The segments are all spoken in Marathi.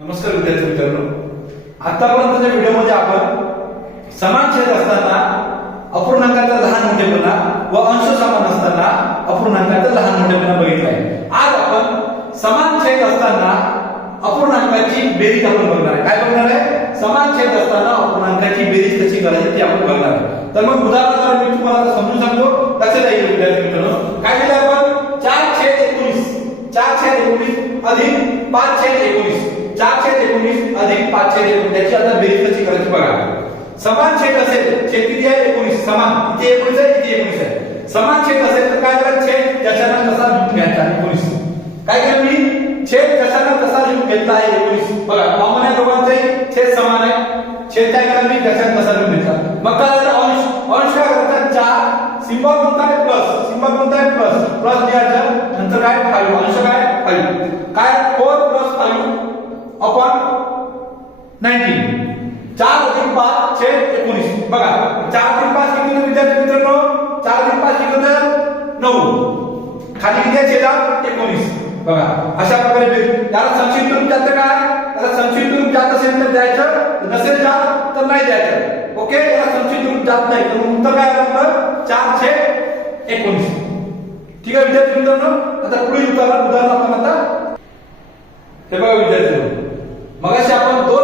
नमस्कार विद्यार्थी मित्रांनो. आतापर्यंतच्या व्हिडिओमध्ये आपण समान छेद असताना अपूर्णांकाचा लहान मोठेपणा व अंश समान असताना अपूर्णांकाचा लहान मोठेपणा बघितला आहे. आज आपण समान छेद असताना अपूर्णांकाची बेरीज आपण बघणार आहे. काय बघणार आहे? समान छेद असताना अपूर्णांकाची बेरीज कशी करायची ती आपण बघणार आहे. तर मग उदाहरणार्थ मी तुम्हाला समजून सांगतो. लक्षात येईल विद्यार्थी मित्रांनो. काय केलं आपण? चार छेद एकोणीस. चार छेद एकोणीस अधिक पाच छेद एकोणीस. चार छेद एकोणीस अधिक पाच छेद एकोणीस त्याची आता बेरीज कशी करायची बघा. समान छेद असेल छेद किती आहे? एकोणीस. समान. इथे एकोणीस आहे इथे एकोणीस आहे. समान छेद असेल तर काय करायचं छेद त्याच्यानं कसा लिहून घ्यायचा एकोणीस. काय केलं मी? छेद कशानं कसा लिहून घेतला आहे एकोणीस. बघा कॉमन आहे दोघांचे छेद समान आहे. छेद काय केला मी? कशानं कसा लिहून घेतला. मग काय झालं? अंश. अंश काय करतात? चार. सिंबल कोणता आहे? प्लस. सिंबल कोणता आहे? प्लस. प्लस लिहायचं. नंतर काय? फाईव्ह. अंश काय? फाईव्ह. काय? Four plus five upon nineteen. चार अधिक पाच छेद एकोणीस. बघा चार अधिक पाच किती होतं विद्यार्थी मित्रांनो? चार अधिक पाच किती होतं? नऊ. खाली किती आहे? छेदात एकोणीस. बघा अशा प्रकारे त्याला संक्षिप्त रूप जातं काय? त्याला संक्षिप्त रूप जात असेल तर द्यायचं नसेल जात तर नाही द्यायचं. ओके? त्याला संक्षिप्त रूप जात नाही. तर उत्तर काय आलं आपलं चार छेद एकोणीस. ठीक आहे विद्यार्थी मित्रांनो? आता पुढील उदाहरण उदाहरण आपण आता हे बघा विद्यार्थी मग अशी आपण दोन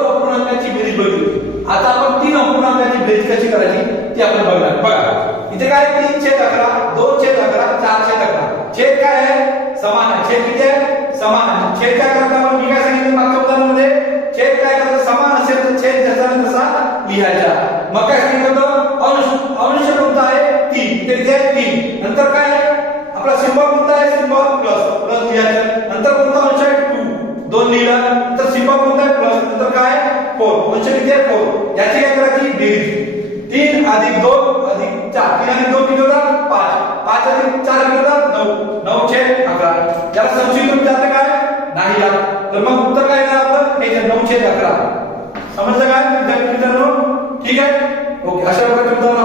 आता आपण तीन अपूर्णांकाची बेरीज कशी करायची ती आपण बघणार. बघा. इथे काय तीन छेद अकरा दोन छेद अकरा चार छेद अकरा. छेद काय आहे? समान आहे. छेद किती आहे? समान आहे. छेद काय करता आपण? मी काय सांगितलं मागच्या उदाहरणामध्ये? छेद काय करता? समान असेल तर छेद जसा तसा लिहायचा. मग काय सांगितलं होतं? अंश अंश कोणता आहे? तीन. इथे तीन. नंतर काय आपला सिंबॉल कोणता आहे? Symbol plus. प्लस लिहायचं. फोर अंश किती आहे फोर याची काय करायची? बेरीज तीन अधिक दोन अधिक चार. तीन अधिक दोन किती होतात? पाच. पाच अधिक चार किती होतात? नऊ. नऊ छे अकरा. याला संशयित रूप जातं काय? नाही या तर मग उत्तर काय येणार आपलं? हे जे नऊ छेद अकरा. समजलं काय विद्यार्थी मित्रांनो? ठीक आहे? ओके. अशा प्रकारचे उदाहरण